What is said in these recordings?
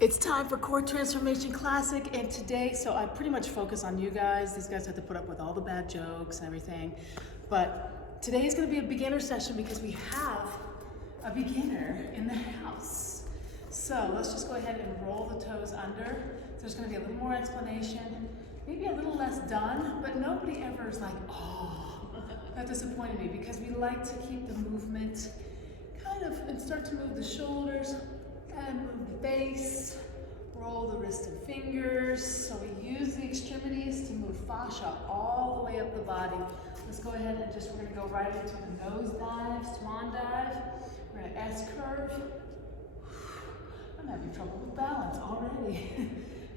It's time for Core Transformation Classic, and today, so I pretty much focus on you guys. These guys have to put up with all the bad jokes and everything. But today is going to be a beginner session because we have a beginner in the house. So let's just go ahead and roll the toes under. So there's going to be a little more explanation, maybe a little less done, but nobody ever is like, oh, that disappointed me, because we like to keep the movement kind of, and start to move the shoulders and move the face, roll the wrist and fingers. So we use the extremities to move fascia all the way up the body. Let's go ahead and just, we're gonna go right into the nose dive, swan dive. We're gonna S-curve. I'm having trouble with balance already.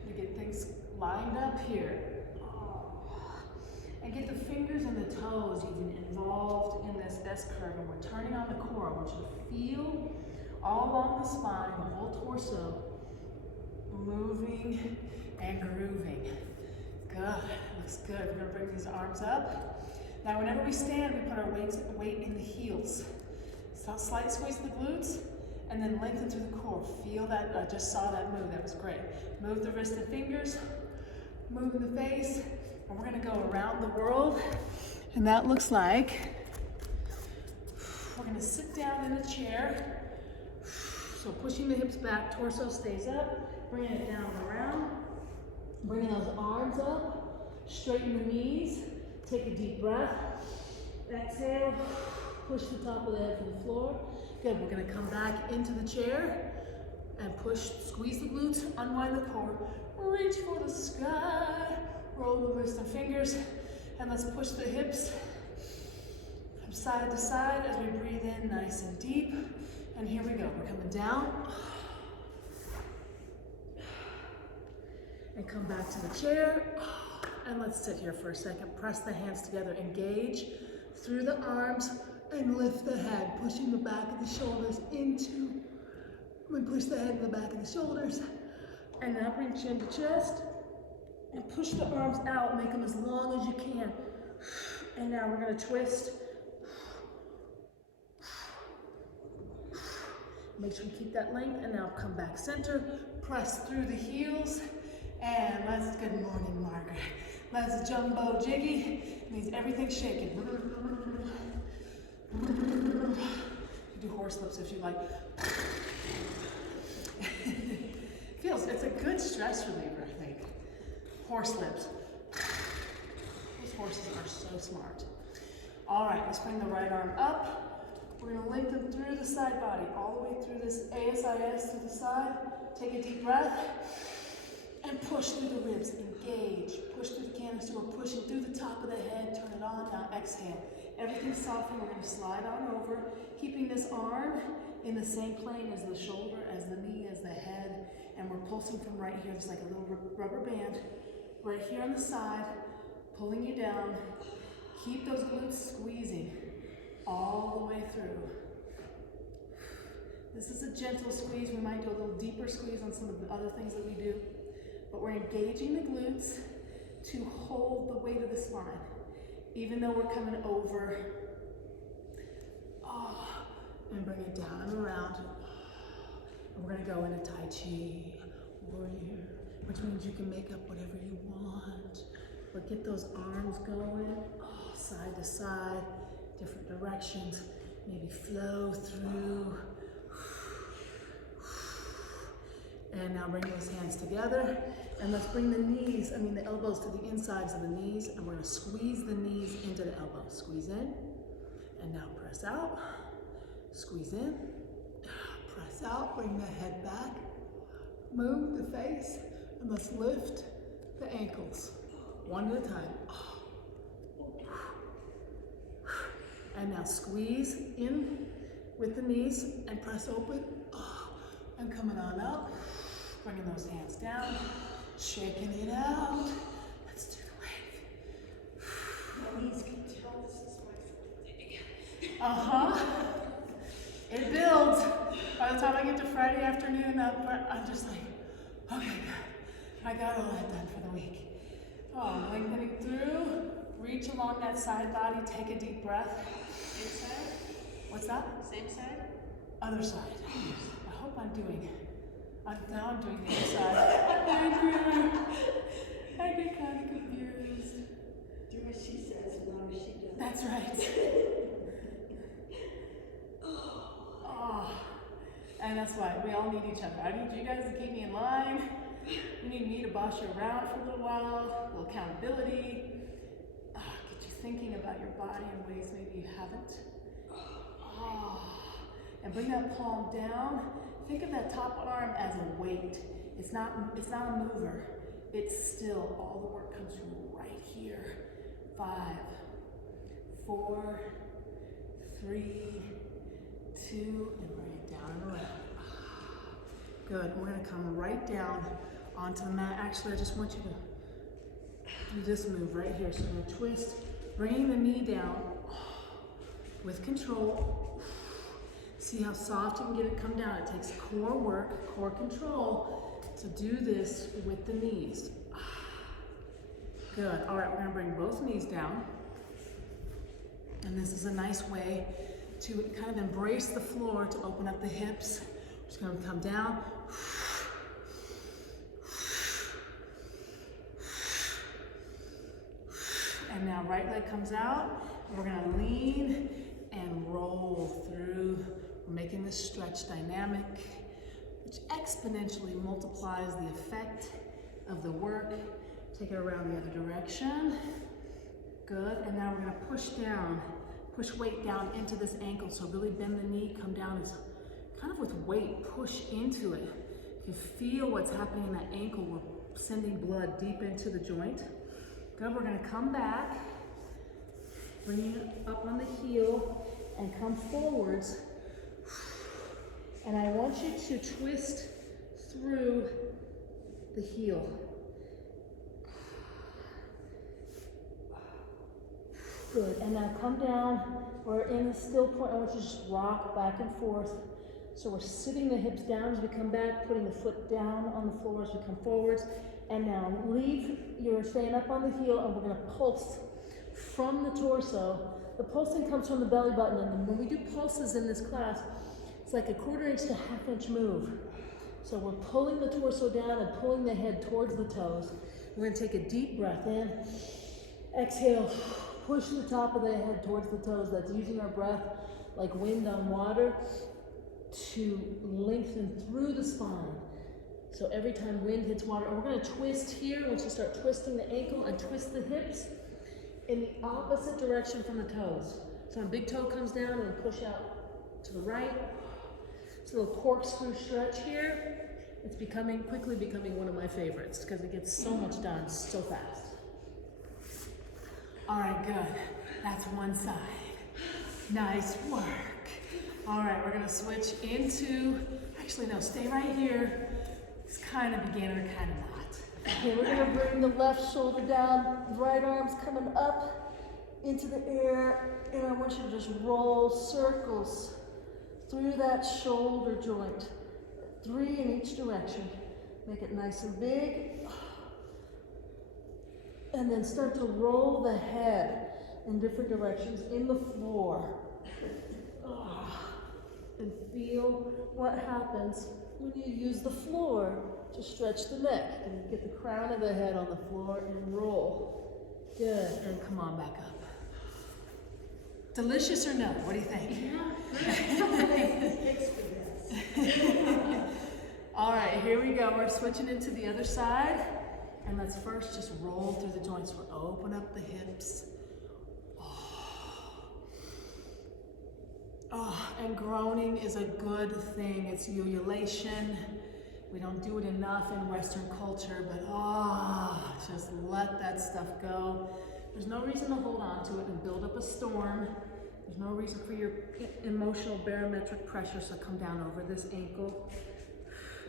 To get things lined up here. And get the fingers and the toes even involved in this S-curve. And we're turning on the core. I want you to feel all along the spine, the whole torso, moving and grooving. Good, looks good. We're gonna bring these arms up. Now whenever we stand, we put our weight in the heels. So slight squeeze of the glutes, and then lengthen through the core. Feel that, I just saw that move, that was great. Move the wrist and fingers, move the face, and we're gonna go around the world. And that looks like, we're gonna sit down in a chair. So pushing the hips back, torso stays up, bringing it down and around, bringing those arms up, straighten the knees, take a deep breath, exhale, push the top of the head to the floor. Good, we're gonna come back into the chair and push, squeeze the glutes, unwind the core, reach for the sky, roll the wrist and fingers, and let's push the hips from side to side as we breathe in nice and deep. And here we go, we're coming down. And come back to the chair. And let's sit here for a second. Press the hands together, engage through the arms and lift the head, pushing the back of the shoulders into, we push the head to the back of the shoulders. And now bring chin to chest and push the arms out, make them as long as you can. And now we're gonna twist. Make sure you keep that length, and now come back center, press through the heels, and let's, good morning, Margaret. Let's jumbo jiggy, means everything's shaking. You do horse lips if you like. It's a good stress reliever, I think. Horse lips. Those horses are so smart. All right, let's bring the right arm up. We're gonna lengthen through the side body, all the way through this ASIS to the side. Take a deep breath and push through the ribs, engage. Push through the canister, we're pushing through the top of the head, turn it on, now exhale. Everything's softened, we're gonna slide on over, keeping this arm in the same plane as the shoulder, as the knee, as the head, and we're pulsing from right here, just like a little rubber band, right here on the side, pulling you down. Keep those glutes squeezing all the way through. This is a gentle squeeze. We might do a little deeper squeeze on some of the other things that we do, but we're engaging the glutes to hold the weight of the spine, even though we're coming over. And bring it down and around. And we're gonna go into Tai Chi, warrior, which means you can make up whatever you want, but get those arms going, side to side, different directions, maybe flow through. And now bring those hands together, and let's bring the elbows to the insides of the knees, and we're gonna squeeze the knees into the elbows. Squeeze in, and now press out. Squeeze in, press out, bring the head back, move the face, and let's lift the ankles, one at a time. And now squeeze in with the knees and press open. And coming on up, bringing those hands down, shaking it out. Let's do the wave. Knees can tell this is my first day. It builds. By the time I get to Friday afternoon, I'm just like, okay, good. I got all that done for the week. Lengthening through. Reach along that side body, take a deep breath. Same side? What's that? Same side? Other side. I hope I'm doing Now I'm doing the other side. I get kind of confused. Do what she says, not what she does. That's right. Oh. And that's why we all need each other. I need you guys to keep me in line. You need me to boss you around for a little while, a little accountability. Get you thinking about your body in ways maybe you haven't. And bring that palm down. Think of that top arm as a weight. It's not a mover. It's still. All the work comes from right here. 5, 4, 3, 2, and bring it down and around. Good. We're going to come right down onto the mat. Actually, I just want you to do this move right here. So we're going to twist, bringing the knee down with control. See how soft you can get it come down. It takes core work, core control to do this with the knees. Good. All right, we're going to bring both knees down. And this is a nice way to kind of embrace the floor, to open up the hips. We're just going to come down. And now right leg comes out. We're going to lean and roll through. We're making this stretch dynamic, which exponentially multiplies the effect of the work. Take it around the other direction. Good. And now we're going to push down, push weight down into this ankle. So really bend the knee, come down as kind of with weight, push into it. You feel what's happening in that ankle. We're sending blood deep into the joint. Good. We're going to come back, bring it up on the heel, and come forwards. And I want you to twist through the heel. Good. And now come down. We're in the still point. I want you to just rock back and forth. So we're sitting the hips down as we come back, putting the foot down on the floor as we come forwards. And now you're staying up on the heel, and we're going to pulse from the torso. The pulsing comes from the belly button, and when we do pulses in this class, it's like a 1/4 inch to 1/2 inch move. So we're pulling the torso down and pulling the head towards the toes. We're going to take a deep breath in. Exhale, push the top of the head towards the toes. That's using our breath like wind on water to lengthen through the spine. So every time wind hits water, and we're going to twist here. Once you start twisting the ankle and twist the hips in the opposite direction from the toes. So when big toe comes down and push out to the right. It's a little corkscrew stretch here. It's quickly becoming one of my favorites because it gets so much done so fast. All right, good. That's one side. Nice work. All right, we're gonna switch into, actually no, stay right here. It's kind of beginner, kind of not. Okay, we're gonna bring the left shoulder down, right arm's coming up into the air, and I want you to just roll circles through that shoulder joint. 3 in each direction. Make it nice and big. And then start to roll the head in different directions in the floor. And feel what happens when you use the floor to stretch the neck. And you get the crown of the head on the floor and roll. Good. And come on back up. Delicious or no? What do you think? Yeah. All right, here we go. We're switching into the other side. And let's first just roll through the joints. We'll open up the hips. And groaning is a good thing. It's ululation. We don't do it enough in Western culture, but just let that stuff go. There's no reason to hold on to it and build up a storm. There's no reason for your emotional barometric pressure, so come down over this ankle.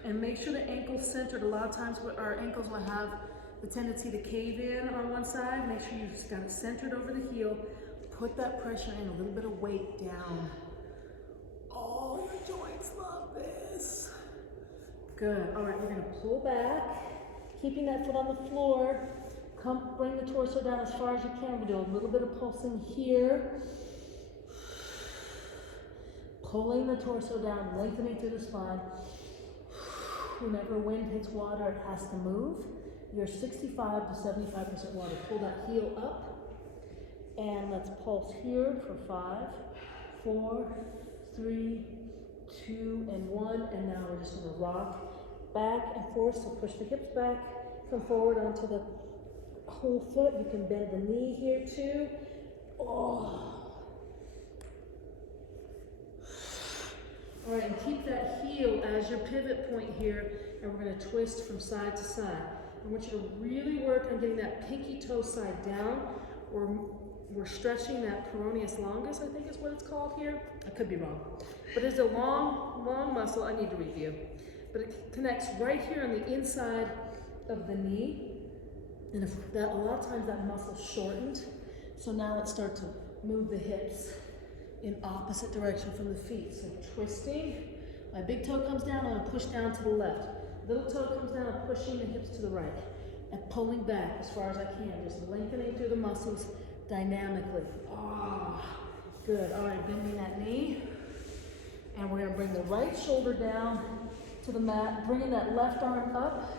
And make sure the ankle's centered. A lot of times our ankles will have the tendency to cave in on one side. Make sure you've just got it centered over the heel. Put that pressure in, a little bit of weight down. Oh, your joints love this. Good. All right, we're going to pull back, keeping that foot on the floor. Bring the torso down as far as you can. We do a little bit of pulsing here. Pulling the torso down, lengthening through the spine. Whenever wind hits water, it has to move. You're 65 to 75% water. Pull that heel up. And let's pulse here for 5, 4, 3, 2, and 1. And now we're just going to rock back and forth. So push the hips back, come forward onto the whole foot. You can bend the knee here too. Oh. All right, and keep that heel as your pivot point here, and we're going to twist from side to side. I want you to really work on getting that pinky toe side down. We're stretching that peroneus longus, I think is what it's called here. I could be wrong. But it's a long muscle. I need to review. But it connects right here on the inside of the knee. And a lot of times that muscle's shortened. So now let's start to move the hips in opposite direction from the feet. So twisting, my big toe comes down, I'm gonna push down to the left. Little toe comes down, I'm pushing the hips to the right. And pulling back as far as I can, just lengthening through the muscles dynamically. Ah, good. All right, bending that knee. And we're gonna bring the right shoulder down to the mat, bringing that left arm up.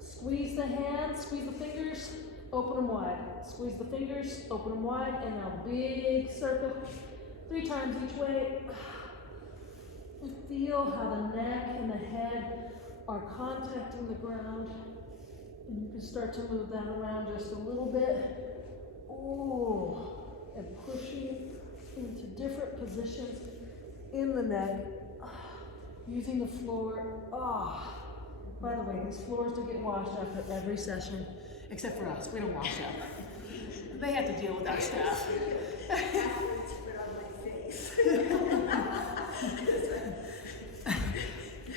Squeeze the hands, squeeze the fingers, open them wide. Squeeze the fingers, open them wide, and now big circle. 3 times each way. And feel how the neck and the head are contacting the ground. And you can start to move that around just a little bit. Oh, and pushing into different positions in the neck. Using the floor. Ah. By the way, these floors do get washed after every session, except for us. We don't wash up. They have to deal with our stuff.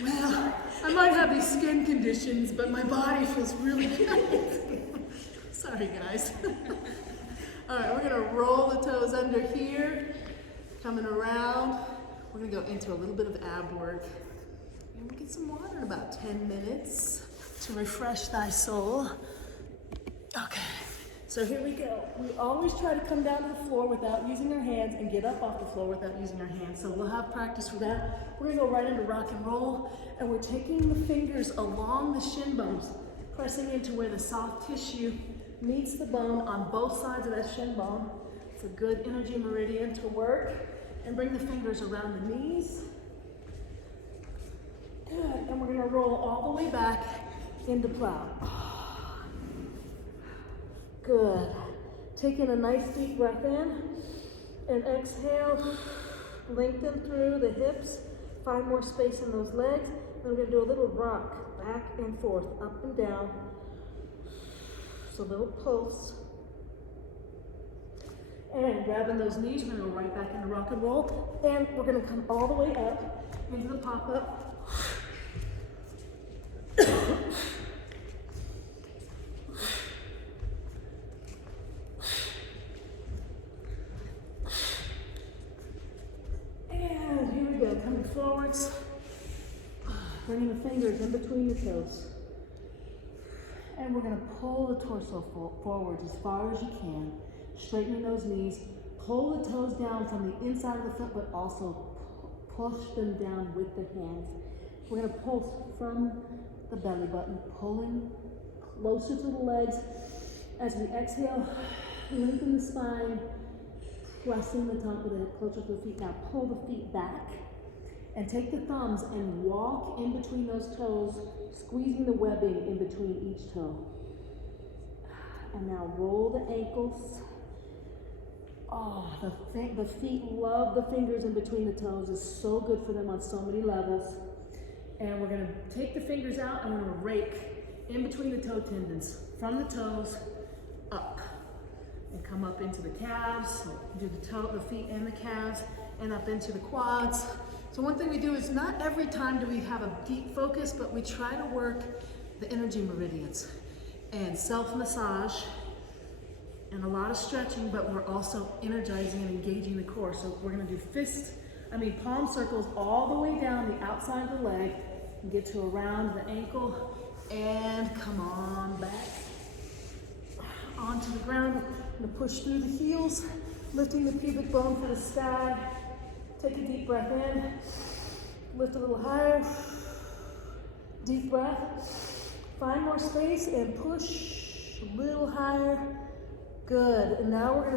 Well, I might have these skin conditions, but my body feels really good. Sorry, guys. All right, we're gonna roll the toes under here, coming around. We're gonna go into a little bit of ab work. And we'll get some water in about 10 minutes to refresh thy soul. Okay. So here we go. We always try to come down to the floor without using our hands and get up off the floor without using our hands. So we'll have practice for that. We're gonna go right into rock and roll, and we're taking the fingers along the shin bones, pressing into where the soft tissue meets the bone on both sides of that shin bone. It's a good energy meridian to work. And bring the fingers around the knees. Good, and we're gonna roll all the way back into plow. Good. Taking a nice deep breath in and exhale. Lengthen through the hips. Find more space in those legs. Then we're gonna do a little rock back and forth, up and down. So a little pulse. And grabbing those knees, we're gonna go right back into rock and roll. And we're gonna come all the way up into the pop-up. Forwards, bringing the fingers in between the toes. And we're going to pull the torso forward as far as you can, straightening those knees. Pull the toes down from the inside of the foot, but also push them down with the hands. We're going to pull from the belly button, pulling closer to the legs. As we exhale, lengthen the spine, pressing the top of the head closer to the feet. Now pull the feet back. And take the thumbs and walk in between those toes, squeezing the webbing in between each toe. And now roll the ankles. Oh, the feet love the fingers in between the toes. It's so good for them on so many levels. And we're gonna take the fingers out and we're gonna rake in between the toe tendons, from the toes up. And come up into the calves, so do the feet and the calves, and up into the quads. So one thing we do is not every time do we have a deep focus, but we try to work the energy meridians and self-massage and a lot of stretching, but we're also energizing and engaging the core. So we're gonna do palm circles all the way down the outside of the leg and get to around the ankle and come on back onto the ground. I'm gonna push through the heels, lifting the pubic bone for the sky. Take a deep breath in, lift a little higher, Deep breath. Find more space and push a little higher. Good. And now we're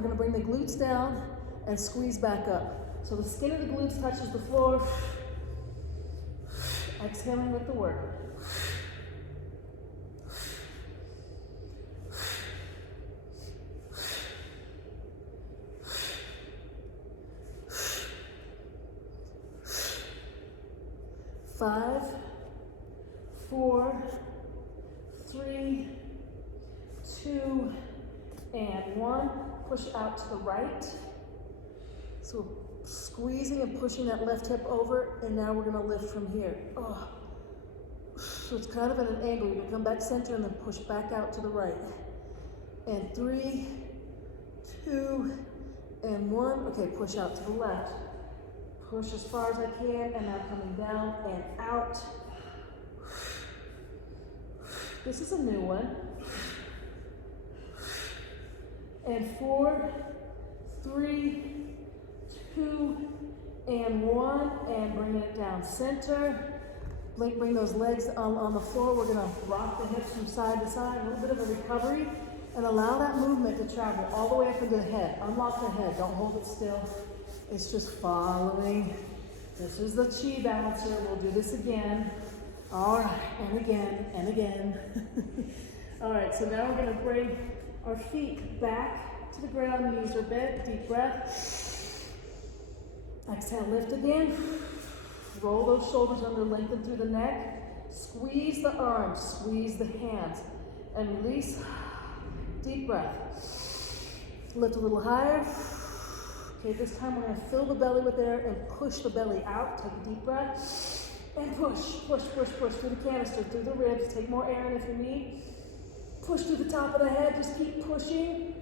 gonna bring the glutes down and squeeze back up. So the skin of the glutes touches the floor. Exhaling with the work. Five, 4, 3, 2, and 1. Push out to the right. So squeezing and pushing that left hip over, and now we're gonna lift from here. Oh. So it's kind of at an angle. You're gonna come back center and then push back out to the right. And 3, 2, and 1. Okay, push out to the left. Push as far as I can, and now coming down and out. This is a new one. And 4, 3, 2, and 1, and bring it down center. Bring those legs on the floor. We're gonna rock the hips from side to side, a little bit of a recovery, and allow that movement to travel all the way up into the head. Unlock the head, don't hold it still. It's just following. This is the chi balancer. We'll do this again. All right, and again, and again. All right, so now we're gonna bring our feet back to the ground, knees are bent, deep breath. Exhale, lift again. Roll those shoulders under, lengthen through the neck. Squeeze the arms, squeeze the hands, and release. Deep breath. Lift a little higher. Okay, this time we're gonna fill the belly with air and push the belly out. Take a deep breath. And push, push, push, push through the canister, through the ribs. Take more air in if you need. Push through the top of the head, just keep pushing.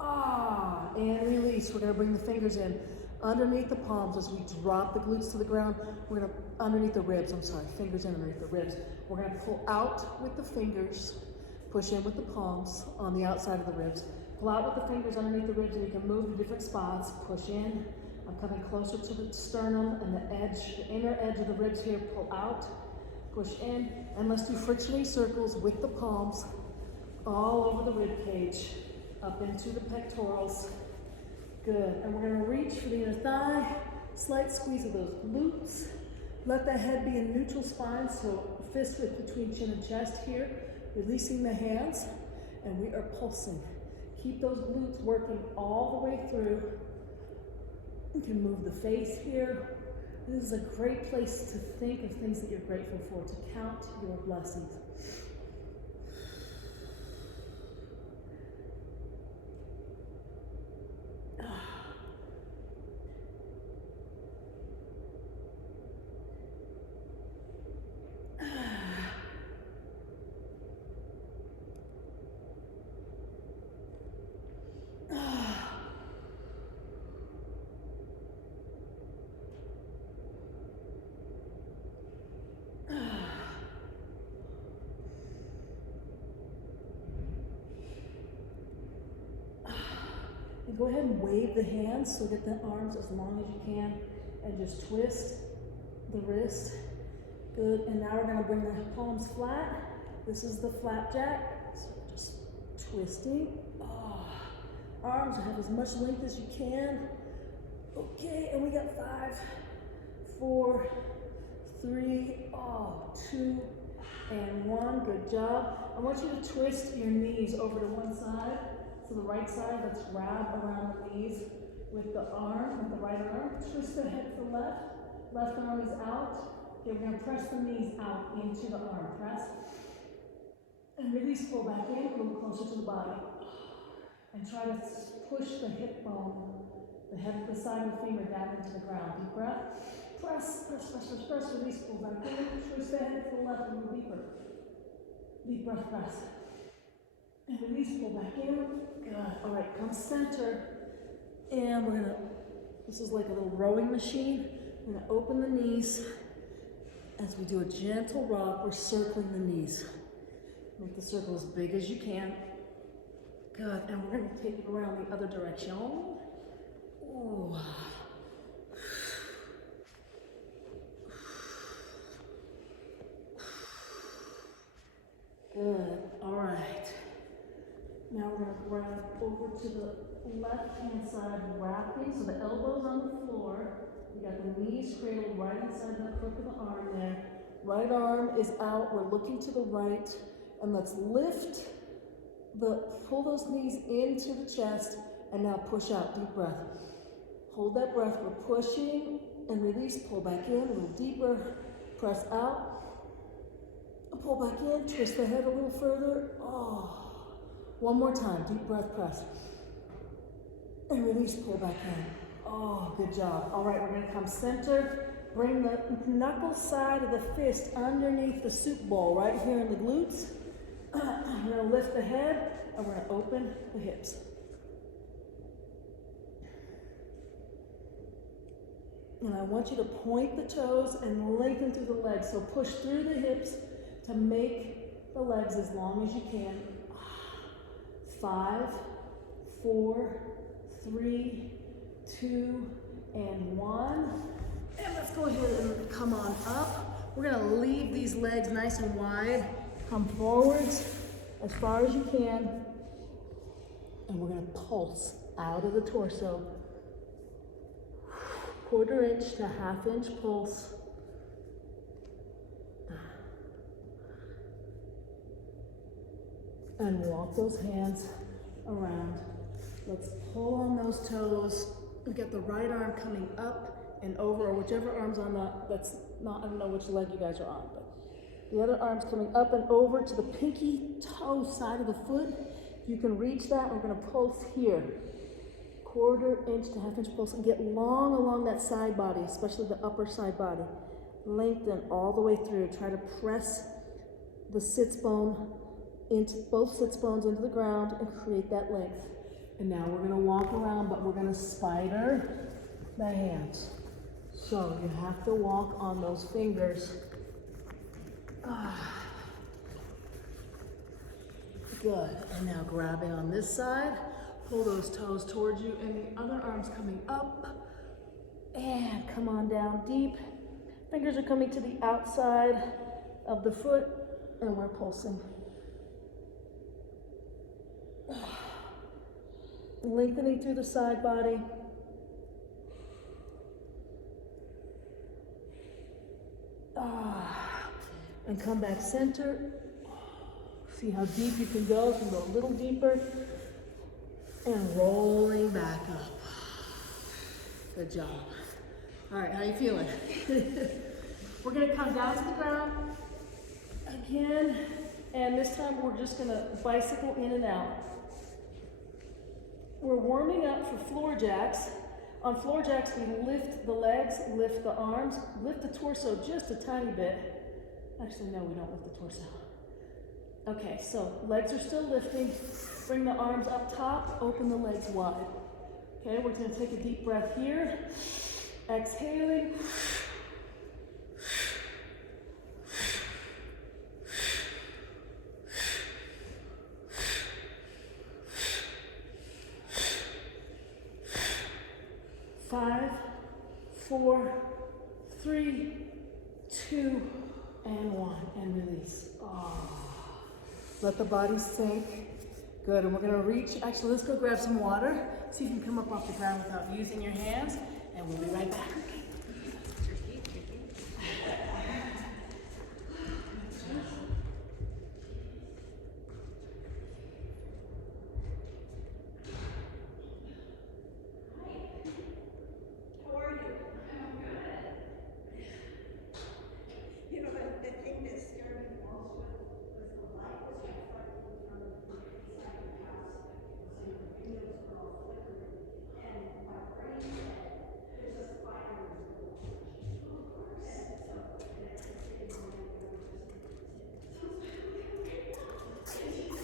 And release. We're gonna bring the fingers in underneath the palms as we drop the glutes to the ground. We're gonna, underneath the ribs, fingers in underneath the ribs. We're gonna pull out with the fingers, push in with the palms on the outside of the ribs. Pull out with the fingers underneath the ribs, and you can move to different spots. Push in. I'm coming closer to the sternum and the edge, the inner edge of the ribs here. Pull out, push in, and let's do frictiony circles with the palms all over the rib cage, up into the pectorals. Good. And we're gonna reach for the inner thigh, slight squeeze of those glutes. Let the head be in neutral spine, so fist width between chin and chest here. Releasing the hands, and we are pulsing. Keep those glutes working all the way through. You can move the face here. This is a great place to think of things that you're grateful for, to count your blessings. And go ahead and wave the hands so get the arms as long as you can, and just twist the wrist. Good. And now we're going to bring the palms flat. This is the flapjack. So just twisting. Arms have as much length as you can. Okay, and we got 5, 4, 3, 2, and 1. Good job. I want you to twist your knees over to one side. So the right side, let's wrap around the knees with the arm, with the right arm. Twist the head to the left. Left arm is out. Okay, we're gonna press the knees out into the arm. Press. And release, pull back in, a little closer to the body. And try to push the hip bone, the head of the side of the femur down into the ground. Deep breath. Press, press, press, press, press. Release, pull back in. Twist the head to the left a little deeper. Deep breath, press. And release, pull back in. Good. All right, come center. And we're gonna, this is like a little rowing machine. We're gonna open the knees. As we do a gentle rock, we're circling the knees. Make the circle as big as you can. Good. And we're gonna take it around the other direction. Ooh. Good. All right. Now we're going to grab over to the left-hand side, wrapping, so the elbows on the floor. We got the knees cradled right inside the crook of the arm there. Right arm is out. We're looking to the right. And let's lift pull those knees into the chest, and now push out. Deep breath. Hold that breath. We're pushing and release. Pull back in. A little deeper. Press out. Pull back in. Twist the head a little further. Oh. One more time. Deep breath. Press. And release. Pull back in. Oh, good job. All right, we're going to come center. Bring the knuckle side of the fist underneath the soup bowl right here in the glutes. We're going to lift the head, and we're going to open the hips. And I want you to point the toes and lengthen through the legs. So push through the hips to make the legs as long as you can. 5, 4, 3, 2, and 1. And let's go ahead and come on up. We're going to leave these legs nice and wide. Come forwards as far as you can. And we're going to pulse out of the torso. 1/4 inch to 1/2 inch pulse. And walk those hands around. Let's pull on those toes. We get the right arm coming up and over, or whichever arm's on that's not, I don't know which leg you guys are on, but the other arm's coming up and over to the pinky toe side of the foot. If you can reach that, we're going to pulse here. 1/4 inch to 1/2 inch pulse, and get long along that side body, especially the upper side body. Lengthen all the way through. Try to press the sits bone into both sits bones into the ground and create that length. And now we're going to walk around, but we're going to spider the hands. So you have to walk on those fingers. Good. And now grabbing on this side, pull those toes towards you, and the other arm's coming up. And come on down deep. Fingers are coming to the outside of the foot, and we're pulsing. Lengthening through the side body. And come back center. See how deep you can go. You can go a little deeper. And rolling back up. Good job. All right, how you feeling? We're going to come down to the ground again. And this time we're just going to bicycle in and out. We're warming up for floor jacks. On floor jacks, we lift the legs, lift the arms, lift the torso just a tiny bit. Actually, no, we don't lift the torso. Okay, so legs are still lifting. Bring the arms up top, open the legs wide. Okay, we're going to take a deep breath here. Exhaling. Five, 4, 3, 2, and 1, and release. Let the body sink. Good, and we're gonna reach, actually let's go grab some water. See if you can come up off the ground without using your hands, and we'll be right back.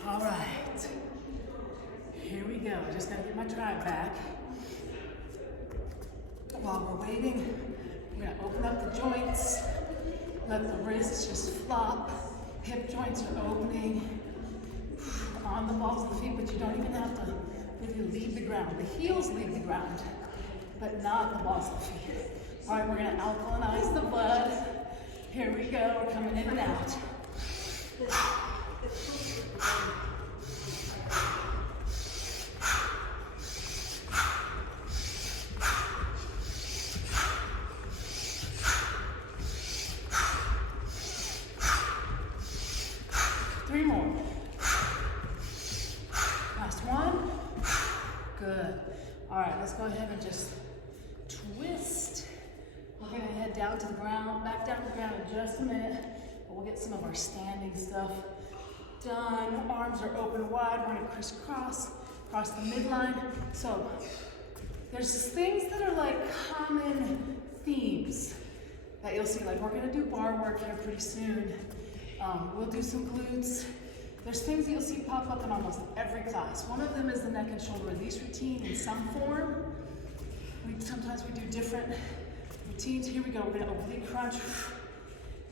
All right, here we go. Just gotta get my drive back. While we're waiting, we're gonna open up the joints, let the wrists just flop. Hip joints are opening on the balls of the feet, but you don't even have to really leave the ground. The heels leave the ground, but not the balls of the feet. All right, we're gonna alkalinize the blood. Here we go, we're coming in and out. All right, let's go ahead and just twist. We're gonna head down to the ground, back down to the ground in just a minute, but we'll get some of our standing stuff done. Arms are open wide, we're gonna crisscross, across the midline. So there's things that are like common themes that you'll see. Like we're gonna do bar work here pretty soon. We'll do some glutes. There's things that you'll see pop up in almost every class. One of them is the neck and shoulder release routine in some form. Sometimes we do different routines. Here we go, we're gonna oblique crunch.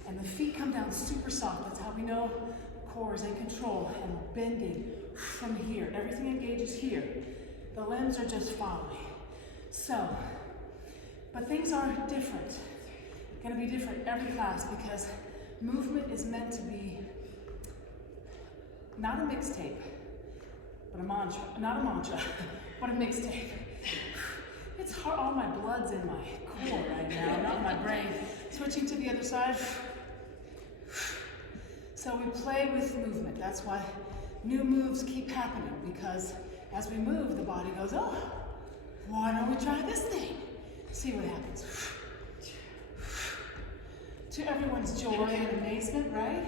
And the feet come down super soft. That's how we know core is in control. And we're bending from here. Everything engages here. The limbs are just following. So, but things are different. Gonna be different every class because movement is meant to be not a mixtape, but a mantra. Not a mantra, but a mixtape. It's hard, all my blood's in my core right now, not my brain. Switching to the other side. So we play with movement. That's why new moves keep happening, because as we move, the body goes, oh, why don't we try this thing? See what happens. To everyone's joy and amazement, right?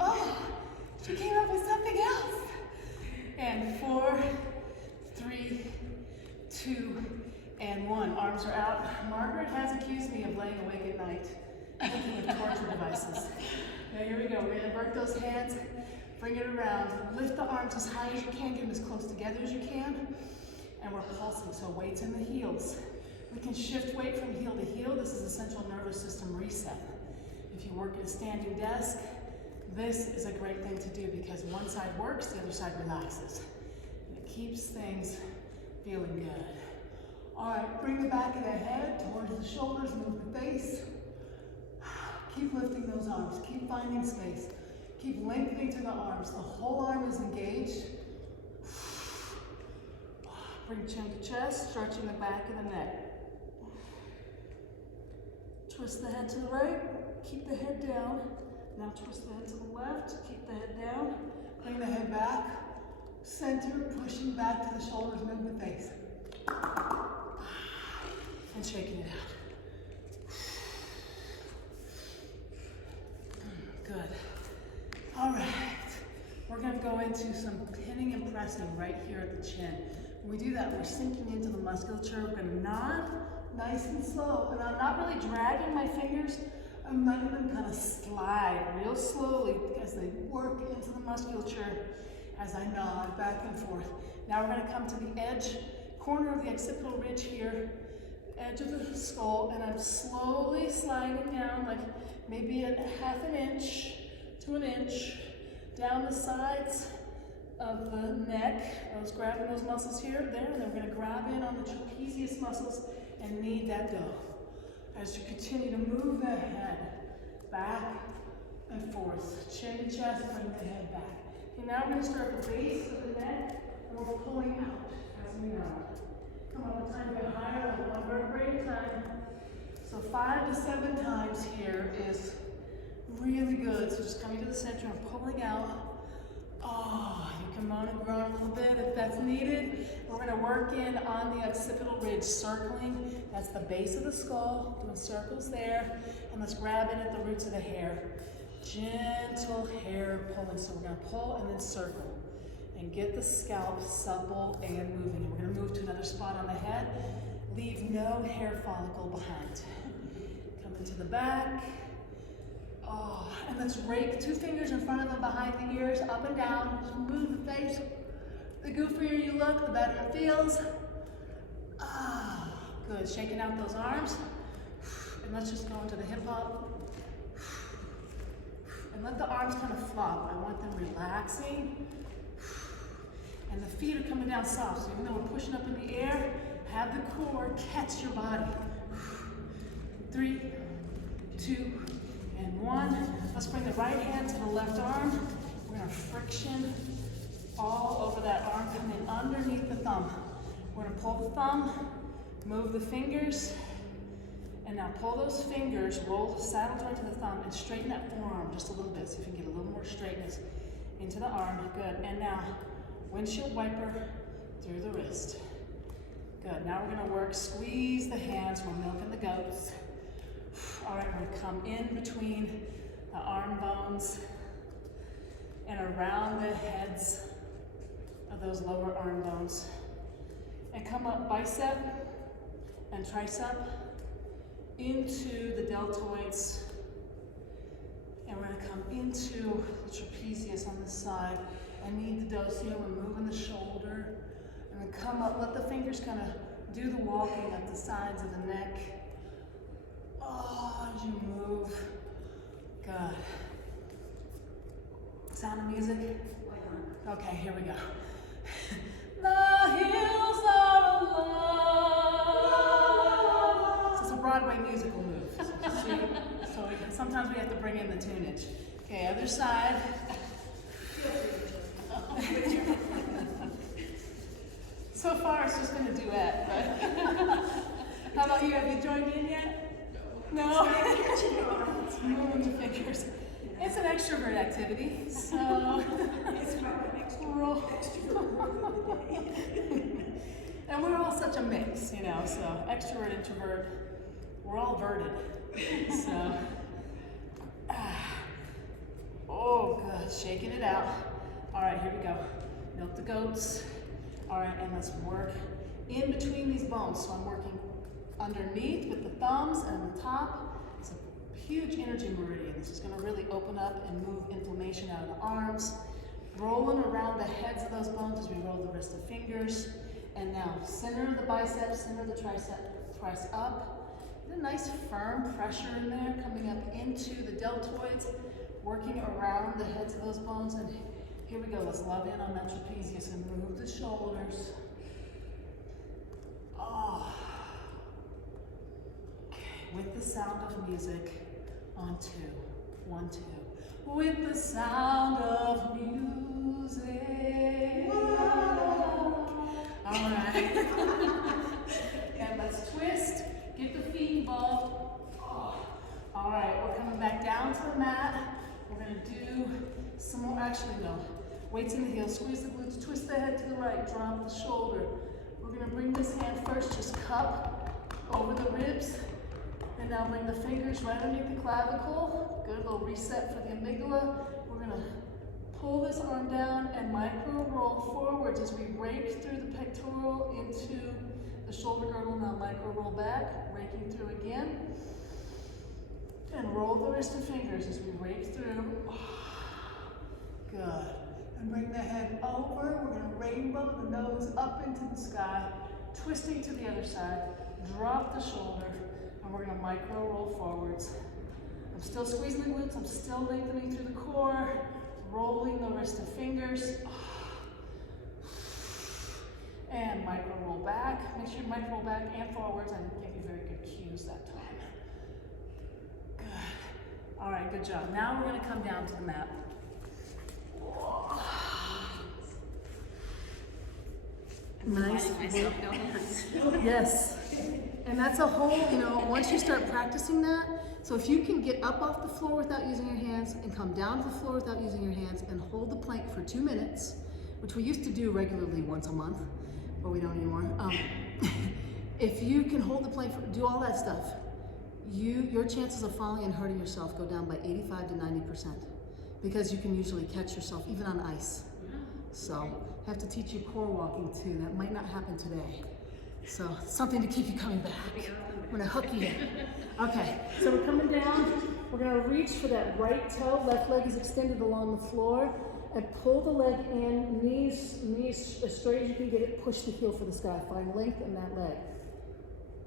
Oh, she came up with something else. And 4, 3, 2, and 1. Arms are out. Margaret has accused me of laying awake at night, thinking of torture devices. Now here we go. We're gonna invert those hands, bring it around, lift the arms as high as you can, get them as close together as you can, and we're pulsing, so weight's in the heels. We can shift weight from heel to heel. This is a central nervous system reset. If you work at a standing desk, this is a great thing to do because one side works, the other side relaxes. And it keeps things feeling good. All right, bring the back of the head towards the shoulders, move the face. Keep lifting those arms, keep finding space. Keep lengthening to the arms. The whole arm is engaged. Bring chin to chest, stretching the back of the neck. Twist the head to the right, keep the head down. Now twist the head to the left, keep the head down. Bring the head back, center, pushing back to the shoulders, move the face. And shaking it out. Good. All right, we're gonna go into some pinning and pressing right here at the chin. When we do that, we're sinking into the musculature. We're gonna nod nice and slow, and I'm not really dragging my fingers. I'm letting them kind of slide real slowly as they work into the musculature as I nod back and forth. Now we're gonna come to the edge, corner of the occipital ridge here, edge of the skull, and I'm slowly sliding down, like maybe a half an inch to an inch, down the sides of the neck. I was grabbing those muscles here, there, and then we're gonna grab in on the trapezius muscles and knead that dough. As you continue to move the head back and forth, chin to chest, bring the head back. Okay, now we're gonna start at the base of the neck, and we're pulling out as we nod. Come on, one time, go higher, one vertebrae at a time. So 5 to 7 times here is really good. So just coming to the center and pulling out. Oh, you can moan and groan a little bit if that's needed. We're gonna work in on the occipital ridge, circling. That's the base of the skull, doing circles there. And let's grab in at the roots of the hair. Gentle hair pulling. So we're gonna pull and then circle. And get the scalp supple and moving. And we're gonna move to another spot on the head. Leave no hair follicle behind. Come into the back. Oh, and let's rake 2 fingers in front of and behind the ears, up and down. Just move the face. The goofier you look, the better it feels. Ah, good. Shaking out those arms. And let's just go into the hip hop. And let the arms kind of flop. I want them relaxing. And the feet are coming down soft. So even though we're pushing up in the air, have the core catch your body. 3, 2, and 1. Let's bring the right hand to the left arm. We're gonna friction all over that arm, coming underneath the thumb. We're gonna pull the thumb, move the fingers, and now pull those fingers, roll the saddle joint to the thumb, and straighten that forearm just a little bit so you can get a little more straightness into the arm. Good. And now, windshield wiper through the wrist. Good. Now we're going to work, squeeze the hands. We're milking the goats. All right, we're going to come in between the arm bones and around the heads of those lower arm bones. And come up bicep and tricep into the deltoids. And we're going to come into the trapezius on this side. I need the dorsal. We're moving the shoulder. And then come up, let the fingers kind of do the walking up the sides of the neck. Oh, as you move. Good. Sound of music? Okay, here we go. The hills are alive. So it's a Broadway musical move. So sometimes we have to bring in the tunage. Okay, other side. So far, it's just been a duet, but how about you? Have you joined in yet? No? It's moving the fingers. It's an extrovert activity, so roll. And we're all such a mix, you know, so extrovert, introvert, we're all verted. So, oh, good, shaking it out. All right, here we go. Milk the goats. All right, and let's work in between these bones. So I'm working underneath with the thumbs and the top. It's a huge energy meridian. This is going to really open up and move inflammation out of the arms. Rolling around the heads of those bones as we roll the wrist of fingers. And now center of the biceps, center of the tricep, press up. Get a nice firm pressure in there, coming up into the deltoids, working around the heads of those bones. And here we go, let's love in on that trapezius and move the shoulders. Oh. Okay, with the sound of music on 2. 1, 2. With the sound of music. All right. And let's twist, get the feet involved. Oh. All right, we're coming back down to the mat. We're gonna do some more, actually no. Weights in the heels, squeeze the glutes, twist the head to the right, drop the shoulder. We're gonna bring this hand first, just cup over the ribs. And now bring the fingers right underneath the clavicle. Good, little reset for the amygdala. We're gonna pull this arm down and micro roll forwards as we rake through the pectoral into the shoulder girdle. Now micro roll back, raking through again. And roll the wrist and fingers as we rake through. Good. And bring the head over. We're going to rainbow the nose up into the sky, twisting to the other side. Drop the shoulder, and we're going to micro roll forwards. I'm still squeezing the glutes. I'm still lengthening through the core, rolling the wrist and fingers. And micro roll back. Make sure you micro roll back and forwards. I didn't give you very good cues that time. Good. All right, good job. Now we're going to come down to the mat. Nice. Yes. And that's a whole, you know, once you start practicing that, so if you can get up off the floor without using your hands and come down to the floor without using your hands and hold the plank for 2 minutes, which we used to do regularly once a month, but we don't anymore. If you can hold the plank, do all that stuff, your chances of falling and hurting yourself go down by 85 to 90%, because you can usually catch yourself even on ice. So I have to teach you core walking too. That might not happen today. So something to keep you coming back. I'm gonna hook you in. Okay, so we're coming down. We're gonna reach for that right toe. Left leg is extended along the floor. And pull the leg in, knees as straight as you can get it. Push the heel for the sky. Find length in that leg.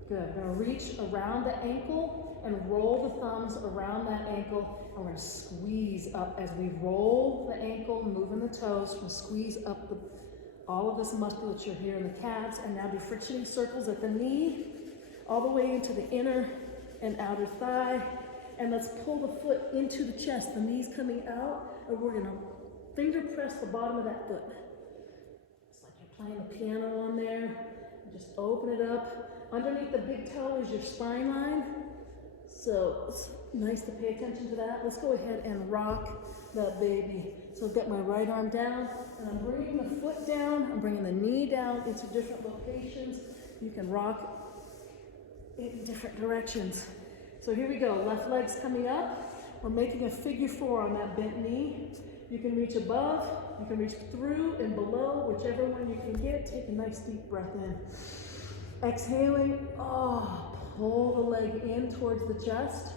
Good. We're gonna reach around the ankle and roll the thumbs around that ankle. And we're gonna squeeze up as we roll the ankle, moving the toes. We're gonna squeeze up all of this musculature here in the calves, and now do frictiony circles at the knee, all the way into the inner and outer thigh. And let's pull the foot into the chest, the knees coming out, and we're gonna finger press the bottom of that foot. It's like you're playing the piano on there. Just open it up. Underneath the big toe is your spine line. So it's nice to pay attention to that. Let's go ahead and rock that baby. So I've got my right arm down, and I'm bringing the foot down. I'm bringing the knee down into different locations. You can rock in different directions. So here we go, left leg's coming up. We're making a figure 4 on that bent knee. You can reach above, you can reach through and below, whichever one you can get. Take a nice deep breath in. Exhaling, pull the leg in towards the chest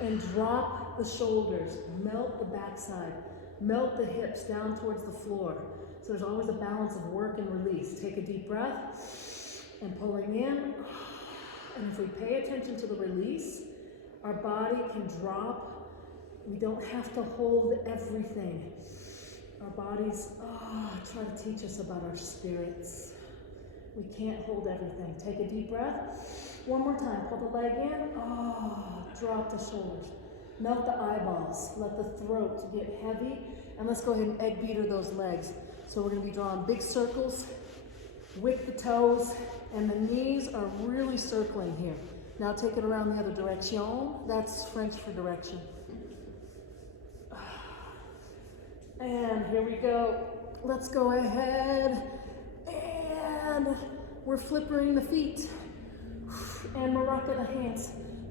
and drop the shoulders, melt the backside, melt the hips down towards the floor. So there's always a balance of work and release. Take a deep breath and pulling in. And if we pay attention to the release, our body can drop. We don't have to hold everything. Our bodies try to teach us about our spirits. We can't hold everything. Take a deep breath. One more time. Pull the leg in. Drop the shoulders. Melt the eyeballs. Let the throat get heavy. And let's go ahead and egg beater those legs. So we're going to be drawing big circles with the toes, and the knees are really circling here. Now take it around the other direction. That's French for direction. And here we go. Let's go ahead. And we're flippering the feet. And maraca the hands.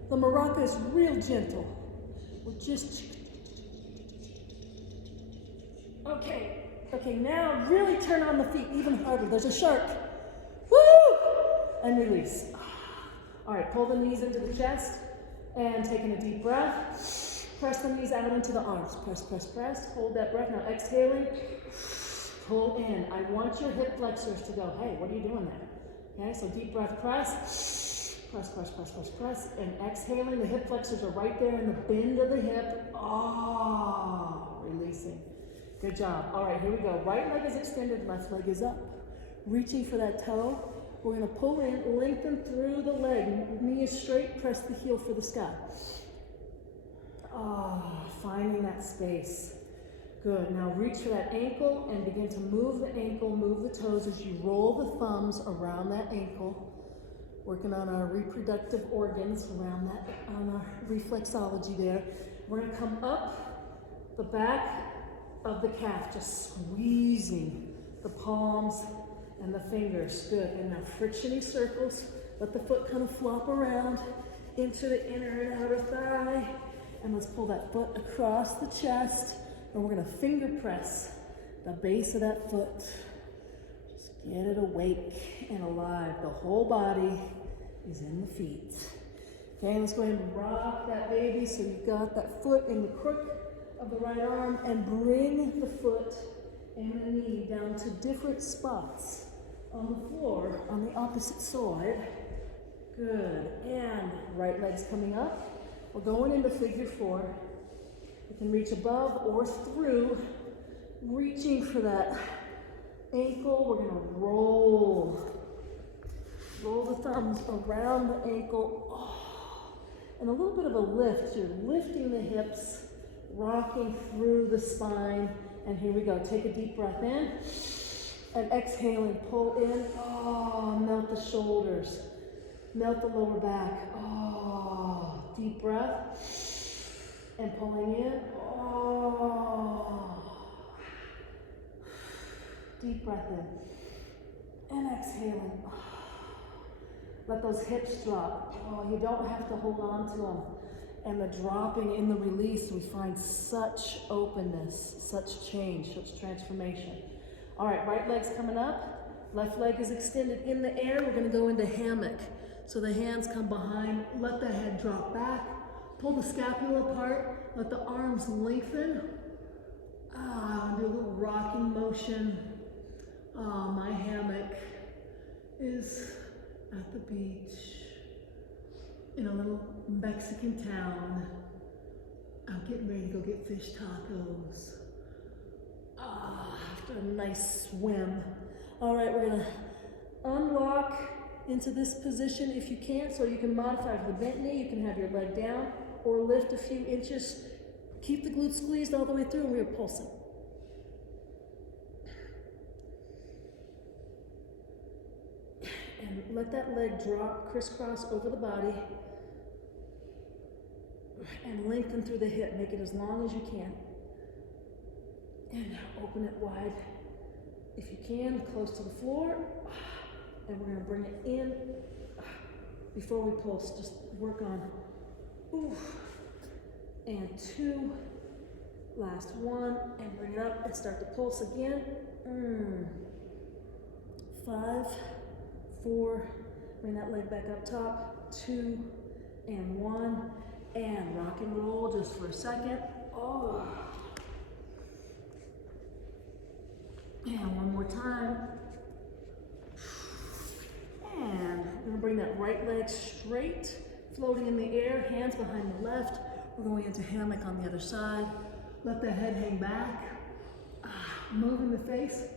The maraca is real gentle. We're just... Okay, now really turn on the feet even harder. There's a shark. Woo! And release. All right, pull the knees into the chest and taking a deep breath. Press the knees out into the arms. Press, press, press. Hold that breath. Now exhaling. Pull in. I want your hip flexors to go, hey, what are you doing there? Okay, so deep breath, press. Press, press, press, press, press. And exhaling, the hip flexors are right there in the bend of the hip. Releasing. Good job. All right, here we go. Right leg is extended, left leg is up. Reaching for that toe. We're going to pull in, lengthen through the leg. Knee is straight, press the heel for the sky. Finding that space. Good. Now reach for that ankle and begin to move the ankle, move the toes as you roll the thumbs around that ankle. Working on our reproductive organs around that, on our reflexology there. We're going to come up the back of the calf, just squeezing the palms and the fingers. Good. And now frictiony circles. Let the foot kind of flop around into the inner and outer thigh. And let's pull that foot across the chest. And we're going to finger press the base of that foot. Just get it awake and alive. The whole body is in the feet. Okay, let's go ahead and rock that baby. So you've got that foot in the crook of the right arm, and bring the foot and the knee down to different spots on the floor on the opposite side. Good. And right leg's coming up. We're going into figure 4. You can reach above or through, reaching for that ankle. We're going to roll the thumbs around the ankle. And a little bit of a lift. You're lifting the hips, rocking through the spine. And here we go. Take a deep breath in. And exhaling, pull in. Melt the shoulders. Melt the lower back. Deep breath. And pulling in. Deep breath in. And exhaling. Let those hips drop. You don't have to hold on to them. And the dropping in the release, we find such openness, such change, such transformation. All right, right leg's coming up. Left leg is extended in the air. We're going to go into hammock. So the hands come behind. Let the head drop back. Pull the scapula apart. Let the arms lengthen. Do a little rocking motion. My hammock is at the beach in a little Mexican town. I'm getting ready to go get fish tacos after a nice swim. All right, we're gonna unlock into this position if you can, so you can modify for the bent knee. You can have your leg down or lift a few inches. Keep the glutes squeezed all the way through, and we are pulsing. And let that leg drop, crisscross over the body, and lengthen through the hip. Make it as long as you can. And open it wide. If you can, close to the floor. And we're gonna bring it in. Before we pulse, just work on, and 2, last 1, and bring it up and start to pulse again. 5, 4, bring that leg back up top, 2, and 1, and rock and roll just for a second. And one more time. And we're gonna bring that right leg straight, floating in the air, hands behind the left. We're going into hammock on the other side. Let the head hang back. Moving the face.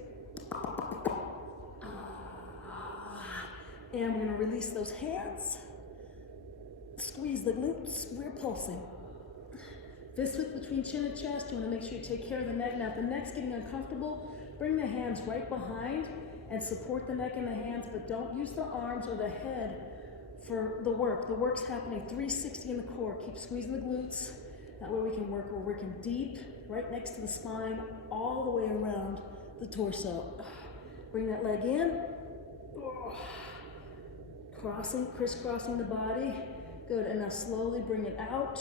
And we're gonna release those hands. Squeeze the glutes, we're pulsing. Fist width between chin and chest. You wanna make sure you take care of the neck. Now if the neck's getting uncomfortable, bring the hands right behind and support the neck and the hands, but don't use the arms or the head for the work. The work's happening 360 in the core. Keep squeezing the glutes. That way we can work. We're working deep, right next to the spine, all the way around the torso. Bring that leg in. Crisscrossing the body. Good, and now slowly bring it out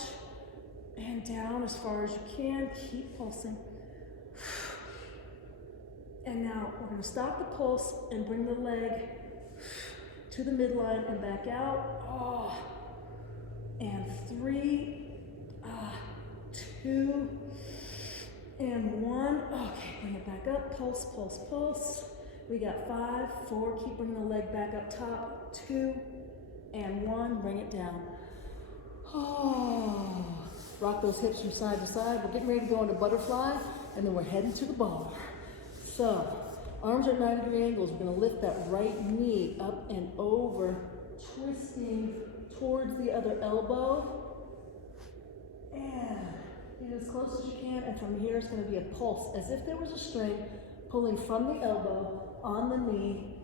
and down as far as you can. Keep pulsing. And now we're gonna stop the pulse and bring the leg to the midline and back out. And 3, 2, and 1. Okay, bring it back up. Pulse, pulse, pulse. We got 5, 4. Keep bringing the leg back up top. 2, and 1. Bring it down. Rock those hips from side to side. We're getting ready to go into butterfly, and then we're heading to the bar. So, arms are at 90-degree angles. We're gonna lift that right knee up and over, twisting towards the other elbow. And get as close as you can, and from here it's gonna be a pulse, as if there was a string pulling from the elbow on the knee.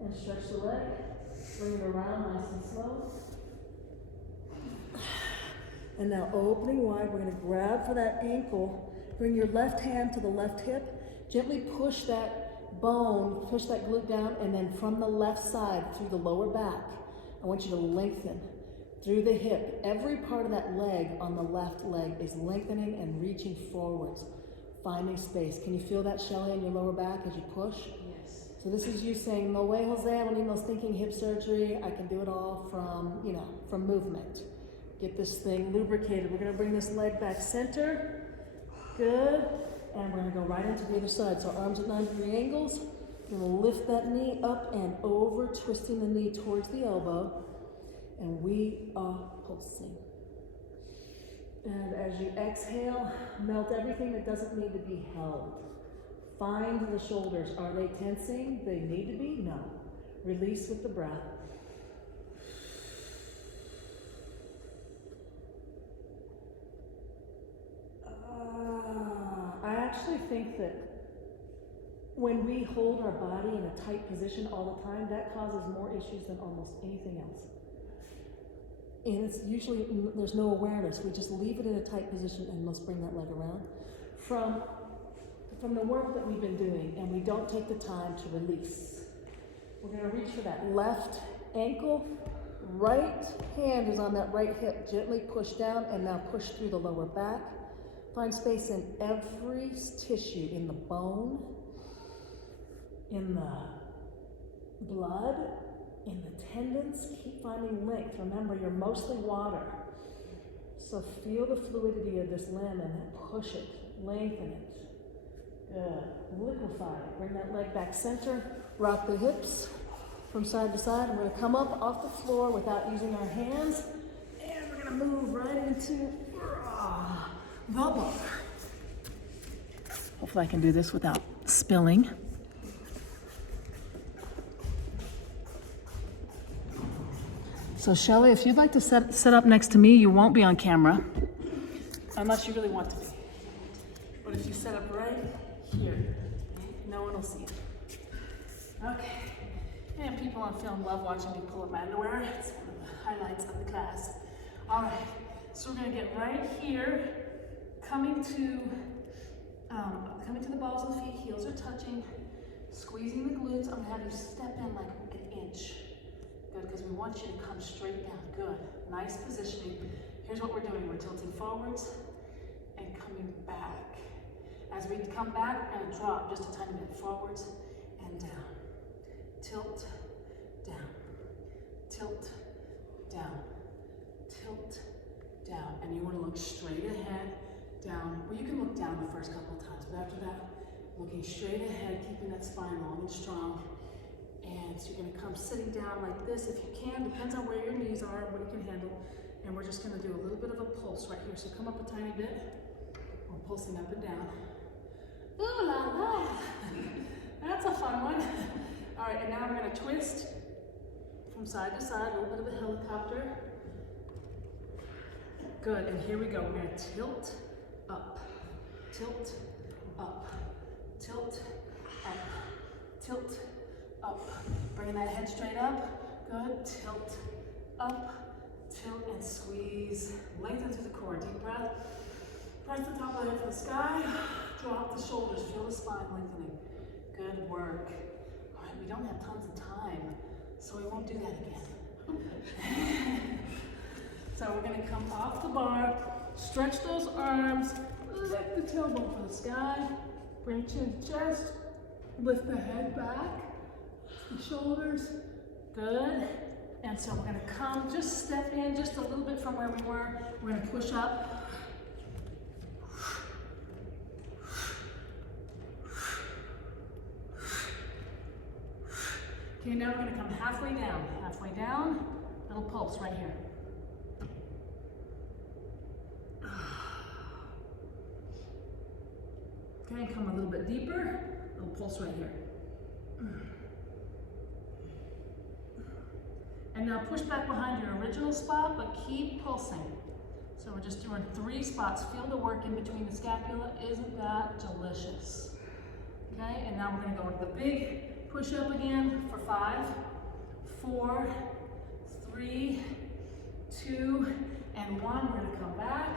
And stretch the leg, bring it around nice and slow. And now opening wide, we're gonna grab for that ankle, bring your left hand to the left hip, gently push that bone, push that glute down, and then from the left side through the lower back, I want you to lengthen through the hip. Every part of that leg on the left leg is lengthening and reaching forwards, finding space. Can you feel that, Shelly, in your lower back as you push? Yes. So this is you saying, no way, Jose, I don't need no stinking hip surgery. I can do it all from, from movement. Get this thing lubricated. We're gonna bring this leg back center. Good. And we're gonna go right into the other side. So arms at 90-degree angles. We're gonna lift that knee up and over, twisting the knee towards the elbow. And we are pulsing. And as you exhale, melt everything that doesn't need to be held. Find the shoulders. Are they tensing? They need to be? No. Release with the breath. I actually think that when we hold our body in a tight position all the time, that causes more issues than almost anything else. And it's usually, there's no awareness. We just leave it in a tight position and let's bring that leg around. From the work that we've been doing, and we don't take the time to release. We're gonna reach for that left ankle. Right hand is on that right hip. Gently push down and now push through the lower back. Find space in every tissue, in the bone, in the blood, in the tendons. Keep finding length. Remember, you're mostly water. So feel the fluidity of this limb and then push it, lengthen it. Good. Liquefy it. Bring that leg back center. Rock the hips from side to side. We're going to come up off the floor without using our hands. And we're going to move right into the bar. Hopefully I can do this without spilling. So Shelly, if you'd like to sit up next to me, you won't be on camera. unless you really want to be. But if you set up right here, no one will see it. Okay. And people on film love watching me pull up my underwear. It's one of the highlights of the class. All right, so we're gonna get right here, coming to the balls of the feet, heels are touching, squeezing the glutes. I'm gonna have you step in like an inch. Good, because we want you to come straight down. Good, nice positioning. Here's what we're doing. We're tilting forwards and coming back. As we come back, we're gonna drop just a tiny bit forwards and down. Tilt, down, tilt, down, tilt, down. And you want to look straight ahead, down. Well, you can look down the first couple of times, but after that, looking straight ahead, keeping that spine long and strong. And so you're going to come sitting down like this if you can. Depends on where your knees are and what you can handle. And we're just going to do a little bit of a pulse right here. So come up a tiny bit. We're pulsing up and down. Ooh la la! That's a fun one. All right, and now we're going to twist from side to side, a little bit of a helicopter. Good, and here we go. We're going to tilt up, tilt up, tilt up, tilt up. Bringing that head straight up. Good, tilt up, tilt and squeeze. Lengthen through the core. Deep breath. Press the top of the head for the sky. Drop the shoulders. Feel the spine lengthening. Good work. All right, we don't have tons of time, so we won't do that again. So we're going to come off the bar, stretch those arms, lift the tailbone for the sky, bring chin to chest, lift the head back, the shoulders. Good. And so we're going to come, just step in just a little bit from where we were. We're going to push up. Okay, now we're going to come halfway down, little pulse right here. Okay, come a little bit deeper, little pulse right here. And now push back behind your original spot, but keep pulsing. So we're just doing 3 spots. Feel the work in between the scapula. Isn't that delicious? Okay, and now we're going to go with the big push up again for 5, 4, 3, 2, and 1. We're going to come back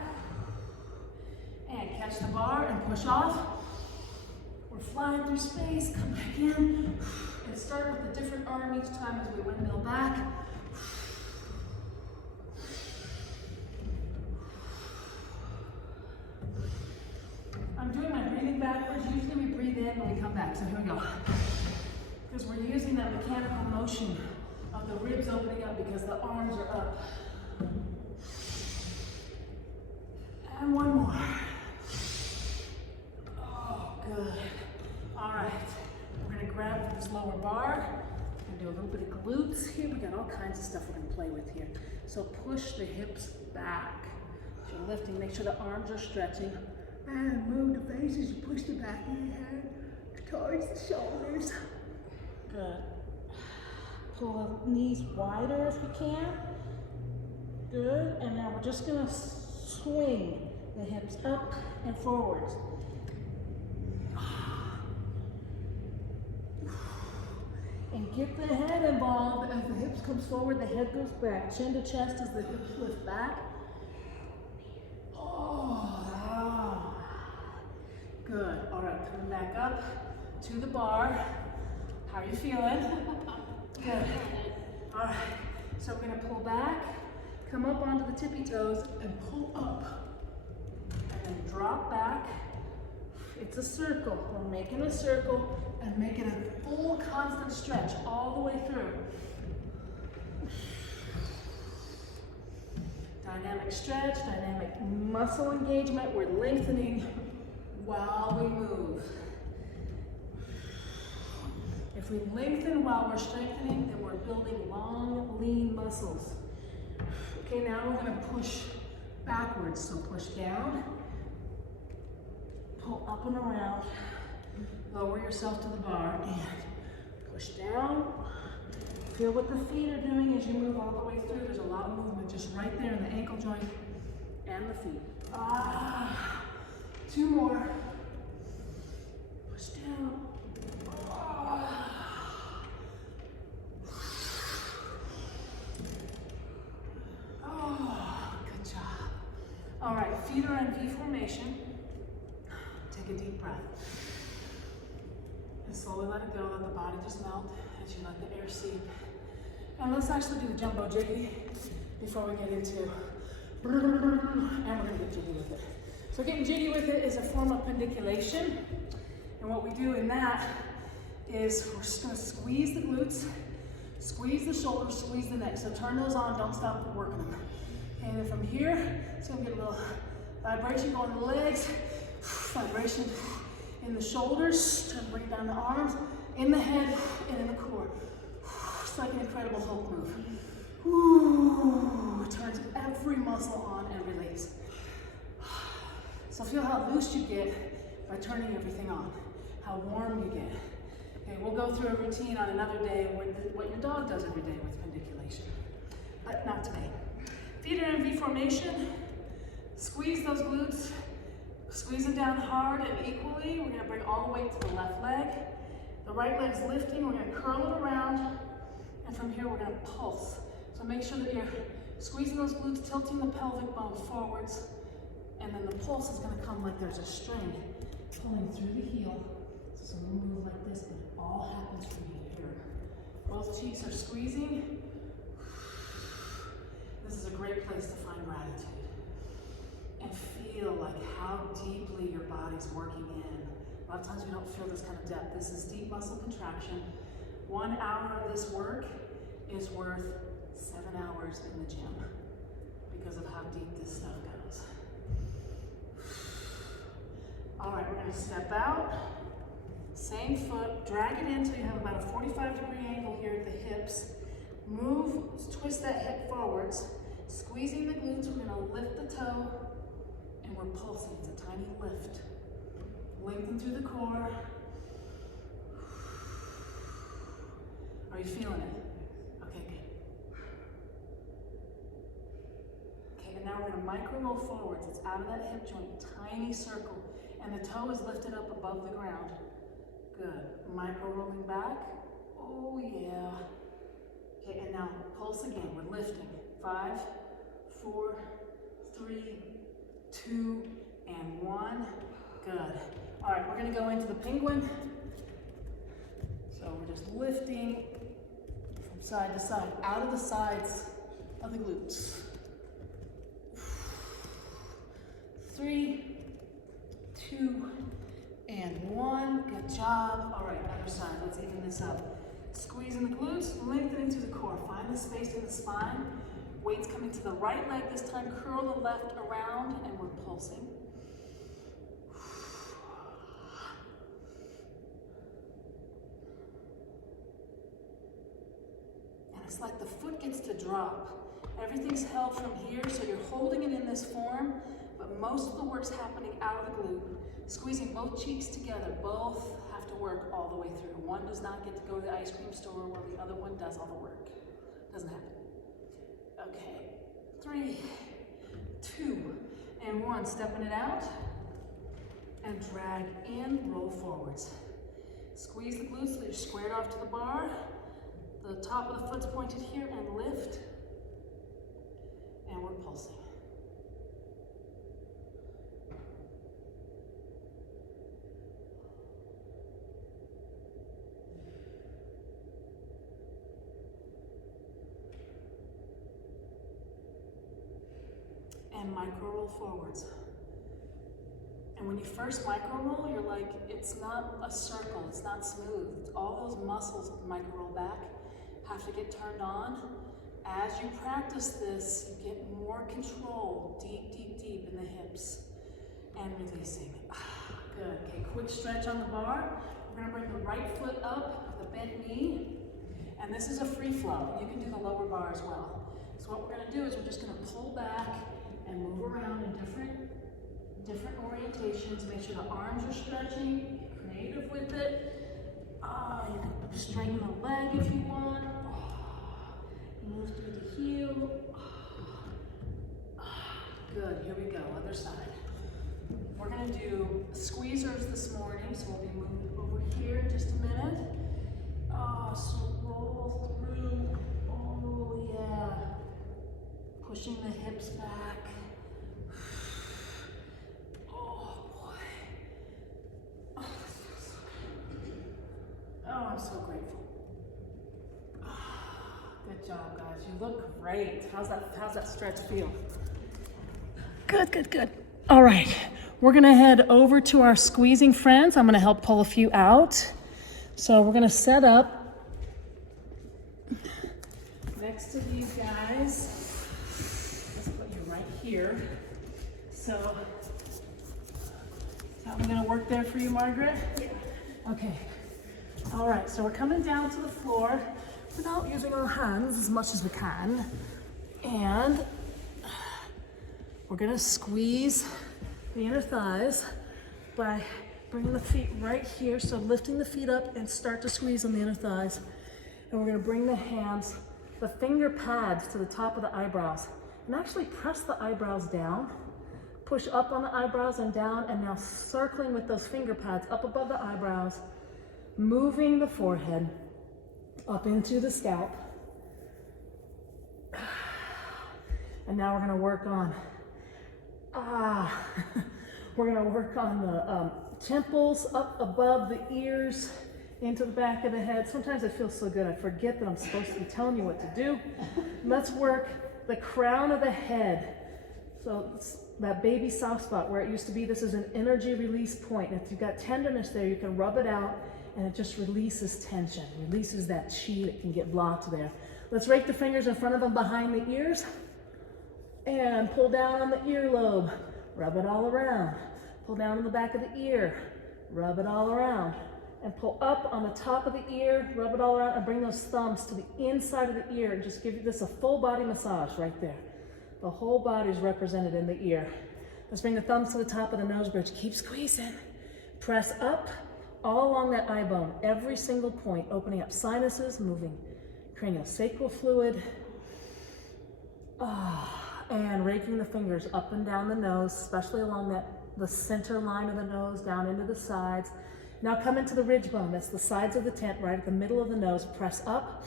and catch the bar and push off. We're flying through space. Come back in and start with a different arm each time as we windmill back. I'm doing my breathing backwards. Usually we breathe in when we come back. So here we go. Because we're using that mechanical motion of the ribs opening up because the arms are up. And one more. Oh, good. All right. We're going to grab this lower bar and do a little bit of glutes here. We got all kinds of stuff we're going to play with here. So push the hips back. So you're lifting. Make sure the arms are stretching. And move the face as you push the back of your head towards the shoulders. Good. Pull the knees wider if you can. Good. And now we're just going to swing the hips up and forwards. And get the head involved. As the hips comes forward, the head goes back. Chin to chest as the hips lift back. Oh, good. All right, coming back up to the bar. How are you feeling? Good. All right, so we're going to pull back, come up onto the tippy toes, and pull up. And then drop back. It's a circle. We're making a circle and making a full constant stretch all the way through. Dynamic stretch, dynamic muscle engagement. We're lengthening while we move. If we lengthen while we're strengthening, then we're building long, lean muscles. Okay, now we're going to push backwards. So push down, pull up and around, lower yourself to the bar, and push down. Feel what the feet are doing as you move all the way through. There's a lot of movement just right there in the ankle joint and the feet. Ah, 2 more. Push down. Ah. Oh, good job. All right, feet are in V formation. Take a deep breath. And slowly let it go, let the body just melt as you let the air seep. And let's actually do the jumbo jiggy before we get into, and we're gonna get jiggy with it. So getting jiggy with it is a form of pendiculation. And what we do in that is we're just gonna squeeze the glutes, squeeze the shoulders, squeeze the neck. So turn those on, don't stop working them. And then from here, it's gonna get a little vibration going in the legs, vibration in the shoulders, trying to bring down the arms, in the head, and in the core. It's like an incredible Hulk move. Ooh, it turns every muscle on and release. So feel how loose you get by turning everything on, how warm you get. Okay, we'll go through a routine on another day with what your dog does every day with pendiculation, but not today. Feet are in V formation. Squeeze those glutes. Squeeze it down hard and equally. We're gonna bring all the weight to the left leg. The right leg's lifting. We're gonna curl it around. And from here, we're gonna pulse. So make sure that you're squeezing those glutes, tilting the pelvic bone forwards. And then the pulse is gonna come like there's a string pulling through the heel. So we'll move like this, but it all happens from here. Both cheeks are squeezing. This is a great place to find gratitude. And feel like how deeply your body's working in. A lot of times we don't feel this kind of depth. This is deep muscle contraction. 1 hour of this work is worth 7 hours in the gym because of how deep this stuff goes. All right, we're gonna step out. Same foot, drag it in until you have about a 45-degree angle here at the hips. Move, twist that hip forwards. Squeezing the glutes, we're gonna lift the toe, and we're pulsing. It's a tiny lift. Lengthen through the core. Are you feeling it? Okay, good. Okay, and now we're gonna micro roll forwards. It's out of that hip joint, tiny circle. And the toe is lifted up above the ground. Good. Micro rolling back. Oh yeah. Okay, and now pulse again. We're lifting. 5, 4, 3, 2, and 1. Good. All right, we're gonna go into the penguin. So we're just lifting from side to side, out of the sides of the glutes. 3, 2, and 1. Good job. All right, other side. Let's even this up. Squeezing the glutes, lengthening through the core. Find the space in the spine. Weight's coming to the right leg this time. Curl the left around, and we're pulsing. And it's like the foot gets to drop. Everything's held from here, so you're holding it in this form, but most of the work's happening out of the glute. Squeezing both cheeks together. Both have to work all the way through. One does not get to go to the ice cream store while the other one does all the work. Doesn't happen. Okay, 3, 2, and 1. Stepping it out, and drag in, roll forwards. Squeeze the glutes so you're squared off to the bar. The top of the foot's pointed here, and lift, and we're pulsing. And micro roll forwards. And when you first micro roll, you're like, it's not a circle, it's not smooth. It's all those muscles micro roll back have to get turned on. As you practice this, you get more control, deep, deep, deep in the hips and releasing. Good. Okay, quick stretch on the bar. We're gonna bring the right foot up, the bent knee, and this is a free flow. You can do the lower bar as well. So what we're gonna do is we're just gonna pull back and move around in different orientations. Make sure the arms are stretching. Get creative with it. You can straighten the leg if you want. Move through the heel. Good. Here we pushing the hips back. Oh boy. Oh, I'm so grateful. Good job, guys. You look great. How's that stretch feel? Good, good, good. All right, we're gonna head over to our squeezing friends. I'm gonna help pull a few out. So we're gonna set up next to these guys. Let's put you right here. So, is that one gonna work there for you, Margaret? Yeah. Okay. All right, so we're coming down to the floor without using our hands as much as we can. And we're gonna squeeze the inner thighs by bringing the feet right here. So lifting the feet up and start to squeeze on the inner thighs. And we're gonna bring the hands, the finger pads to the top of the eyebrows. And actually press the eyebrows down. Push up on the eyebrows and down, and now circling with those finger pads up above the eyebrows, moving the forehead up into the scalp. And now we're gonna work on, we're gonna work on the temples up above the ears, into the back of the head. Sometimes it feels so good, I forget that I'm supposed to be telling you what to do. Let's work the crown of the head. So it's that baby soft spot where it used to be, this is an energy release point. If you've got tenderness there, you can rub it out and it just releases tension, releases that chi that can get blocked there. Let's rake the fingers in front of them behind the ears and pull down on the earlobe. Rub it all around. Pull down on the back of the ear. Rub it all around. And pull up on the top of the ear, rub it all around, and bring those thumbs to the inside of the ear and just give this a full body massage right there. The whole body is represented in the ear. Let's bring the thumbs to the top of the nose bridge. Keep squeezing. Press up all along that eye bone, every single point, opening up sinuses, moving craniosacral fluid. And raking the fingers up and down the nose, especially along the center line of the nose, down into the sides. Now come into the ridge bone. That's the sides of the tent, right at the middle of the nose. Press up.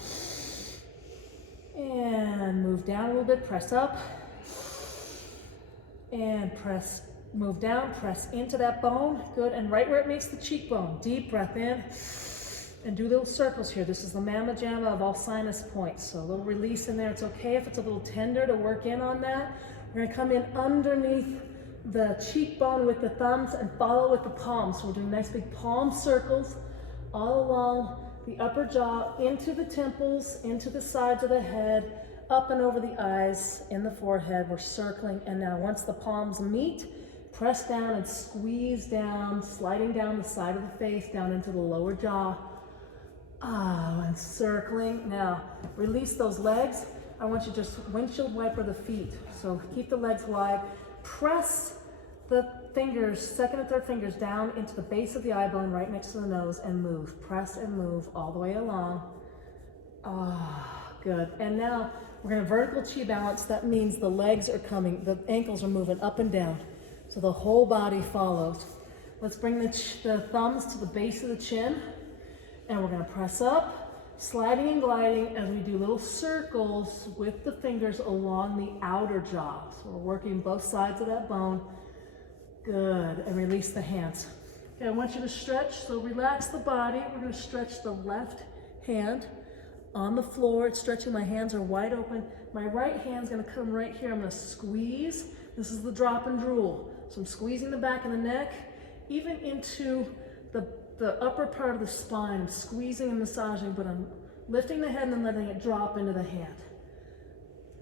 And move down a little bit. Press up. And press, move down. Press into that bone. Good. And right where it meets the cheekbone. Deep breath in. And do little circles here. This is the Mama Jamma of all sinus points. So a little release in there. It's okay if it's a little tender to work in on that. We're going to come in underneath the cheekbone with the thumbs and follow with the palms. So we're doing nice big palm circles all along the upper jaw, into the temples, into the sides of the head, up and over the eyes, in the forehead. We're circling. And now once the palms meet, press down and squeeze down, sliding down the side of the face, down into the lower jaw. And circling. Now, release those legs. I want you to just windshield wiper the feet. So keep the legs wide. Press the fingers, second and third fingers, down into the base of the eye bone right next to the nose and move. Press and move all the way along. Good. And now we're going to vertical chi balance. That means the legs are coming, the ankles are moving up and down. So the whole body follows. Let's bring the thumbs to the base of the chin. And we're going to press up, sliding and gliding as we do little circles with the fingers along the outer jaw. So we're working both sides of that bone. Good. And release the hands. Okay, I want you to stretch. So relax the body. We're going to stretch the left hand on the floor. It's stretching. My hands are wide open. My right hand's going to come right here. I'm going to squeeze. This is the drop and drool. So I'm squeezing the back of the neck, even into the upper part of the spine. I'm squeezing and massaging, but I'm lifting the head and then letting it drop into the hand.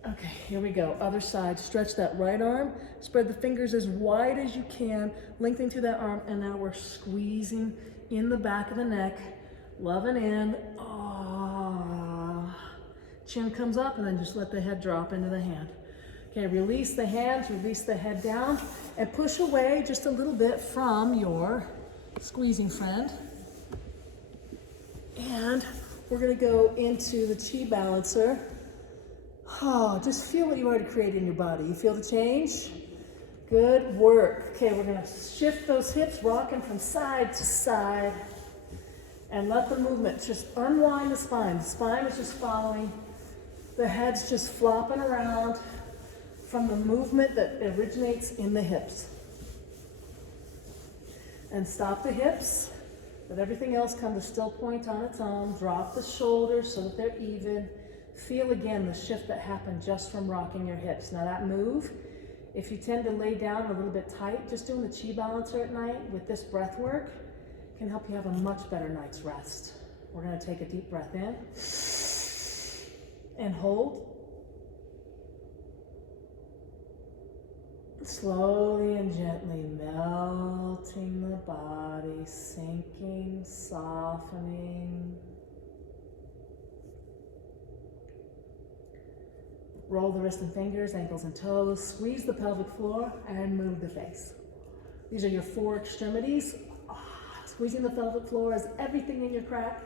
Okay, here we go. Other side. Stretch that right arm. Spread the fingers as wide as you can, lengthening through that arm, and now we're squeezing in the back of the neck, loving in. Chin comes up, and then just let the head drop into the hand. Okay, release the hands, release the head down, and push away just a little bit from your squeezing friend. And we're going to go into the chi balancer. Just feel what you already created in your body. You feel the change? Good work. Okay, we're going to shift those hips, rocking from side to side. And let the movement just unwind the spine. The spine is just following. The head's just flopping around. from the movement that originates in the hips. And stop the hips. Let everything else come to still point on its own. Drop the shoulders so that they're even. Feel again the shift that happened just from rocking your hips. Now that move, if you tend to lay down a little bit tight, just doing the chi balancer at night with this breath work can help you have a much better night's rest. We're going to take a deep breath in and hold. Slowly and gently melting the body, sinking, softening. Roll the wrist and fingers, ankles and toes, squeeze the pelvic floor, and move the face. These are your 4 extremities. Squeezing the pelvic floor is everything in your crack.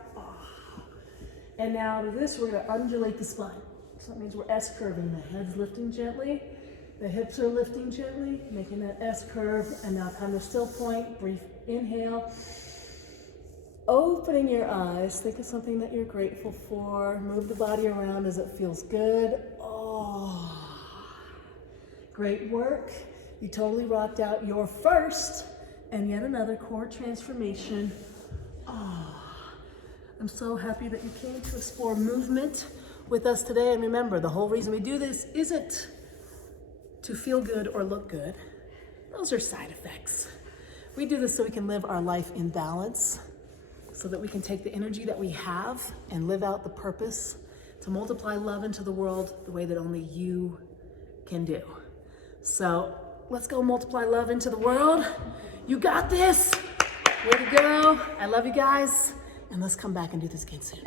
And now to this, we're going to undulate the spine. So that means we're S-curving. The head's lifting gently. The hips are lifting gently, making that S-curve. And now come to still point. Brief inhale. Opening your eyes. Think of something that you're grateful for. Move the body around as it feels good. Oh, great work. You totally rocked out your first and yet another core transformation. Oh, I'm so happy that you came to explore movement with us today. And remember, the whole reason we do this isn't to feel good or look good. Those are side effects. We do this so we can live our life in balance, so that we can take the energy that we have and live out the purpose to multiply love into the world the way that only you can do. So let's go multiply love into the world. You got this. Way to go. I love you guys. And let's come back and do this again soon.